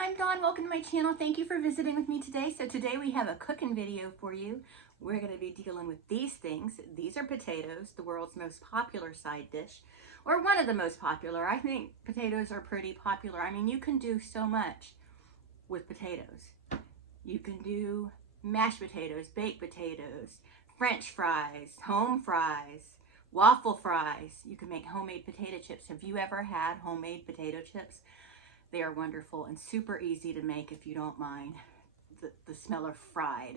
I'm Dawn. Welcome to my channel. Thank you for visiting with me today. So today we have a cooking video for you. We're going to be dealing with these things. These are potatoes, the world's most popular side dish, or one of the most popular. I think potatoes are pretty popular. I mean, you can do so much with potatoes. You can do mashed potatoes, baked potatoes, French fries, home fries, waffle fries. You can make homemade potato chips. Have you ever had homemade potato chips? They are wonderful and super easy to make if you don't mind the smell of fried.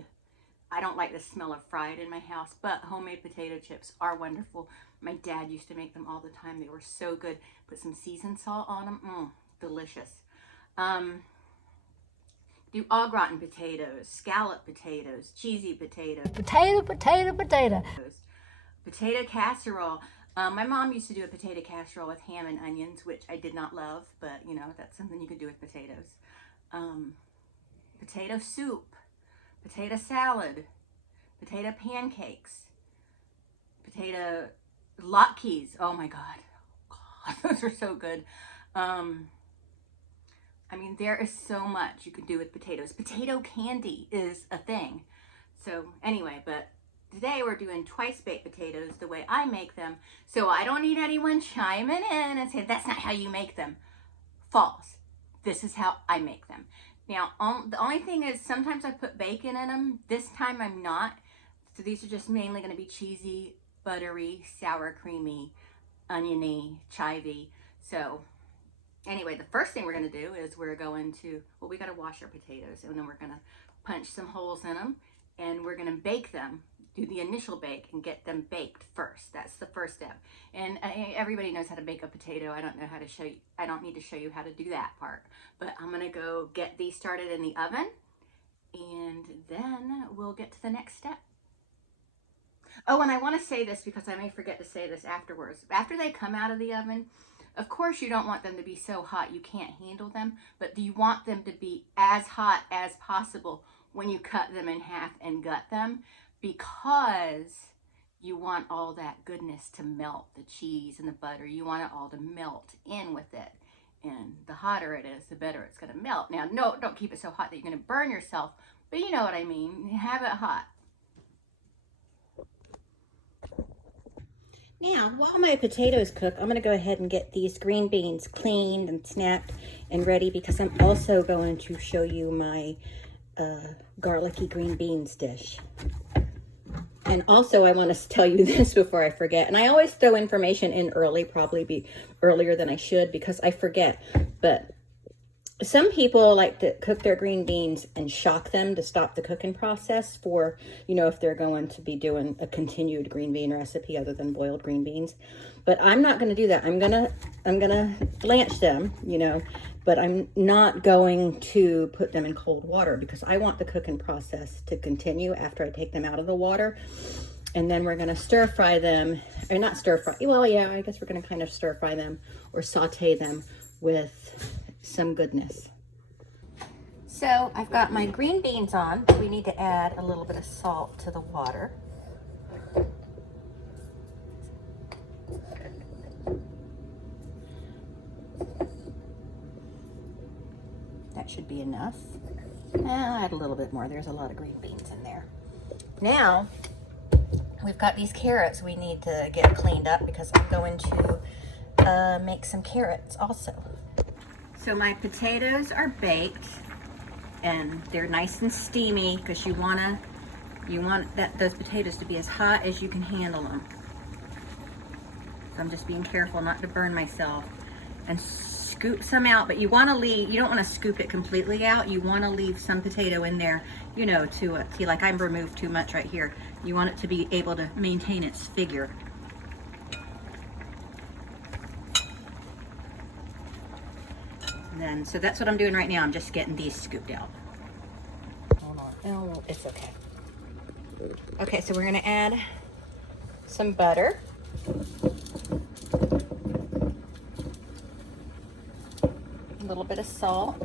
I don't like the smell of fried in my house, but homemade potato chips are wonderful. My dad used to make them all the time. They were so good. Put some seasoned salt on them. Delicious. Do au gratin potatoes, scallop potatoes, cheesy potatoes. Potato. Potato casserole. My mom used to do a potato casserole with ham and onions, which I did not love, but you know, that's something you could do with potatoes. Potato soup, potato salad, potato pancakes, potato latkes. Oh my God, those are so good. I mean, there is so much you can do with potatoes. Potato candy is a thing. So anyway, but today we're doing twice baked potatoes the way I make them, so I don't need anyone chiming in and saying that's not how you make them. False. This is how I make them. Now, the only thing is sometimes I put bacon in them. This time I'm not. So these are just mainly going to be cheesy, buttery, sour creamy, oniony, chivy. So anyway, the first thing we're going to do is we're going to, well, we got to wash our potatoes, and then we're going to punch some holes in them, and we're going to bake them. Do the initial bake and get them baked first. That's the first step. And everybody knows how to bake a potato. I don't know how to show you. I don't need to show you how to do that part. But I'm gonna go get these started in the oven, and then we'll get to the next step. Oh, and I want to say this because I may forget to say this afterwards. After they come out of the oven, of course you don't want them to be so hot you can't handle them, but you want them to be as hot as possible when you cut them in half and gut them, because you want all that goodness to melt, the cheese and the butter. You want it all to melt in with it. And the hotter it is, the better it's going to melt. Now, no, don't keep it so hot that you're going to burn yourself, but you know what I mean. Have it hot. Now, while my potatoes cook, I'm going to go ahead and get these green beans cleaned and snapped and ready, because I'm also going to show you my garlicky green beans dish. And also, I want to tell you this before I forget. And I always throw information in early, probably be earlier than I should, because I forget. But some people like to cook their green beans and shock them to stop the cooking process for, you know, if they're going to be doing a continued green bean recipe other than boiled green beans. But I'm not going to do that. I'm gonna blanch them, you know, but I'm not going to put them in cold water, because I want the cooking process to continue after I take them out of the water. And then we're going to stir fry them, or not stir fry. Well, yeah, I guess we're going to kind of stir fry them or saute them with some goodness. So I've got my green beans on. We need to add a little bit of salt to the water. That should be enough. I'll add a little bit more. There's a lot of green beans in there. Now, we've got these carrots we need to get cleaned up, because I'm going to make some carrots also. So my potatoes are baked, and they're nice and steamy, because you want those potatoes to be as hot as you can handle them. So I'm just being careful not to burn myself. And scoop some out, but you want to leave, you don't want to scoop it completely out. You want to leave some potato in there, you know, to see, like I've removed too much right here. You want it to be able to maintain its figure. And then, so that's what I'm doing right now. I'm just getting these scooped out. Hold on. Oh, it's okay. Okay, so we're going to add some butter. A little bit of salt,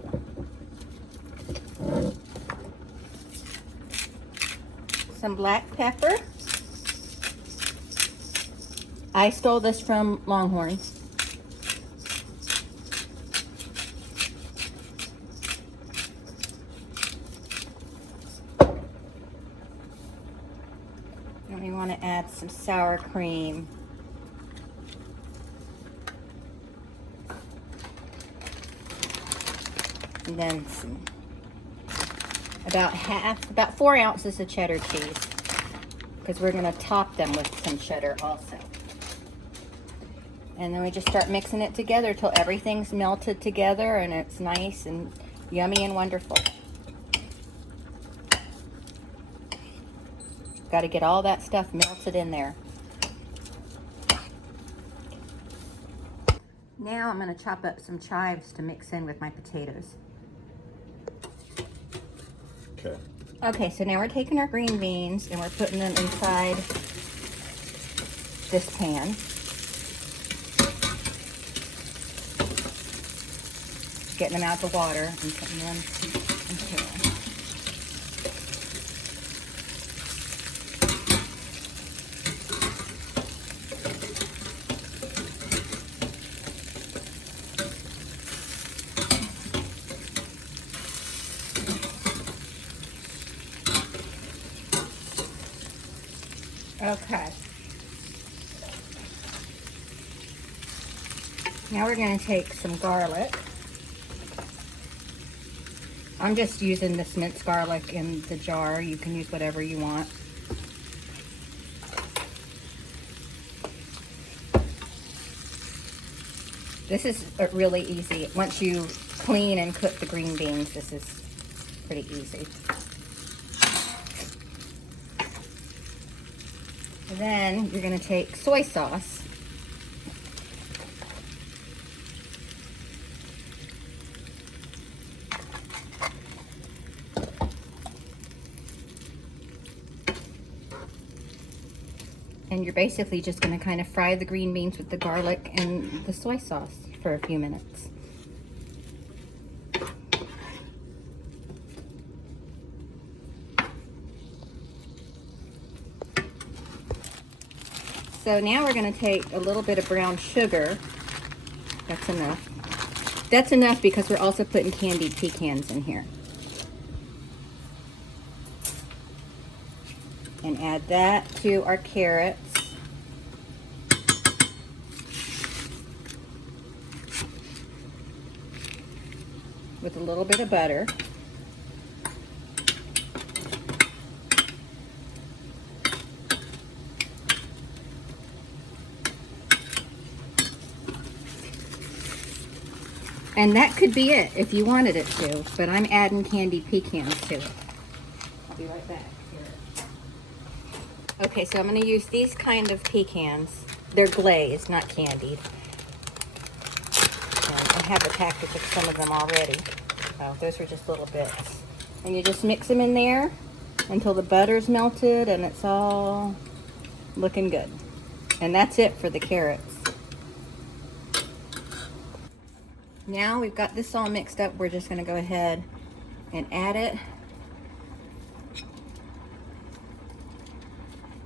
some black pepper. I stole this from Longhorn. add some sour cream. And then about 4 ounces of cheddar cheese, because we're going to top them with some cheddar also. And then we just start mixing it together till everything's melted together and it's nice and yummy and wonderful. Got to get all that stuff melted in there. Now I'm going to chop up some chives to mix in with my potatoes. Okay. Okay, so now we're taking our green beans and we're putting them inside this pan. Getting them out of the water and putting them into it. Okay. Now we're going to take some garlic. I'm just using this minced garlic in the jar. You can use whatever you want. This is really easy. Once you clean and cook the green beans, this is pretty easy. And then you're going to take soy sauce. And you're basically just going to kind of fry the green beans with the garlic and the soy sauce for a few minutes. So now we're going to take a little bit of brown sugar. That's enough. That's enough because we're also putting candied pecans in here. And add that to our carrots. With a little bit of butter. And that could be it if you wanted it to, but I'm adding candied pecans to it. I'll be right back. Okay, so I'm going to use these kind of pecans. They're glazed, not candied. And I have a package of some of them already. Oh, those are just little bits. And you just mix them in there until the butter's melted and it's all looking good. And that's it for the carrots. Now we've got this all mixed up, we're just going to go ahead and add it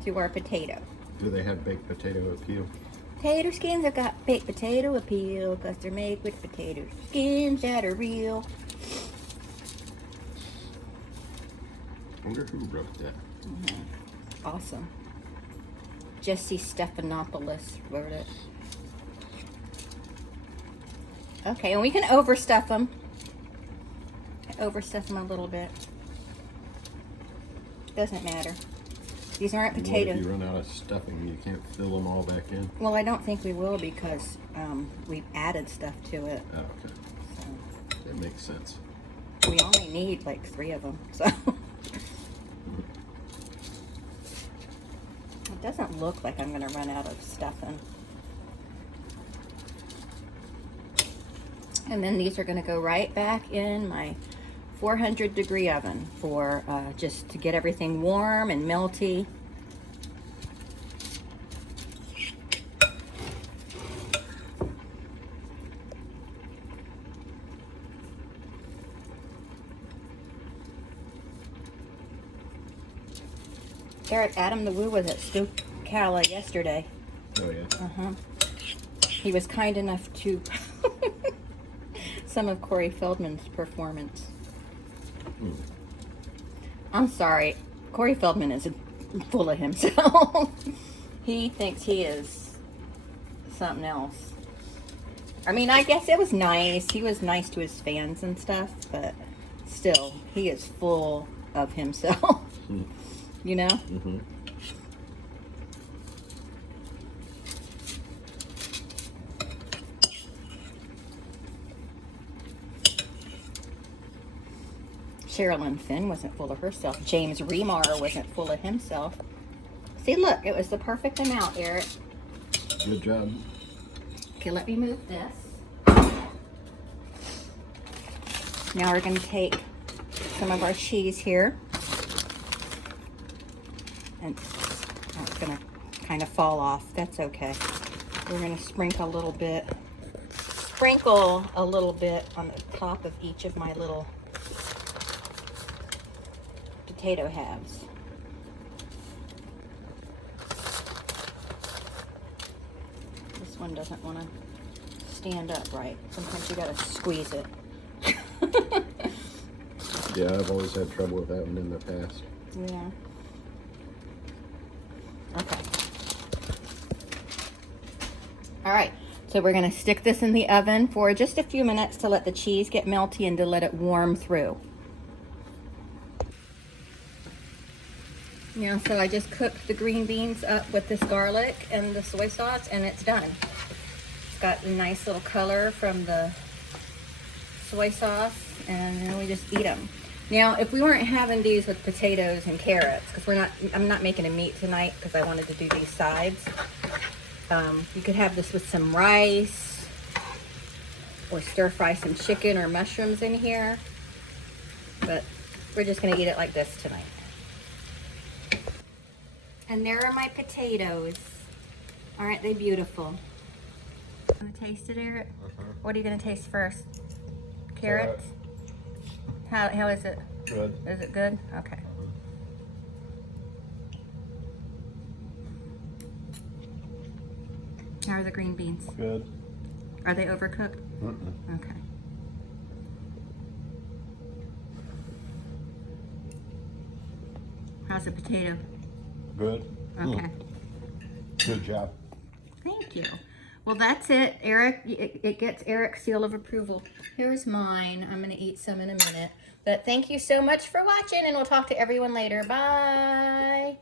to our potato. Do they have baked potato appeal? Potato skins have got baked potato appeal because they're made with potato skins that are real. I wonder who wrote that. Awesome. Jesse Stephanopoulos wrote it. Okay, and we can overstuff them. Overstuff them a little bit. Doesn't matter. These aren't potatoes. If you run out of stuffing, you can't fill them all back in? Well, I don't think we will because we've added stuff to it. Oh, okay. So That makes sense. we only need like 3 of them. So it doesn't look like I'm going to run out of stuffing. And then these are going to go right back in my 400-degree oven for just to get everything warm and melty. Adam the Woo was at Stucala yesterday. Oh, yeah? He was kind enough to some of Corey Feldman's performance. I'm sorry, Corey Feldman is full of himself. He thinks he is something else. I mean, I guess it was nice. He was nice to his fans and stuff, but still, he is full of himself. You know? Mm-hmm. Sherilyn Finn wasn't full of herself. James Remar wasn't full of himself. See, look, it was the perfect amount, Eric. Good job. Okay, let me move this. Now we're going to take some of our cheese here. And it's going to kind of fall off. That's okay. We're going to sprinkle a little bit on the top of each of my little potato halves. This one doesn't want to stand up right. Sometimes you got to squeeze it. Yeah, I've always had trouble with that one in the past. Yeah. Okay. All right. So we're going to stick this in the oven for just a few minutes to let the cheese get melty and to let it warm through. Yeah, so I just cooked the green beans up with this garlic and the soy sauce, and it's done. It's got a nice little color from the soy sauce, and then we just eat them. Now, if we weren't having these with potatoes and carrots, because I'm not making a meat tonight because I wanted to do these sides. You could have this with some rice, or stir fry some chicken or mushrooms in here. But we're just gonna eat it like this tonight. And there are my potatoes. Aren't they beautiful? Want to taste it, Eric? What are you gonna taste first? Carrots? How is it? Good. Is it good? Okay. How are the green beans? Good. Are they overcooked? Mm-mm. Okay. How's the potato? Good. Okay. Good job. Thank you. Well, that's it. Eric, it gets Eric's seal of approval. Here's mine. I'm going to eat some in a minute. But thank you so much for watching, and we'll talk to everyone later. Bye.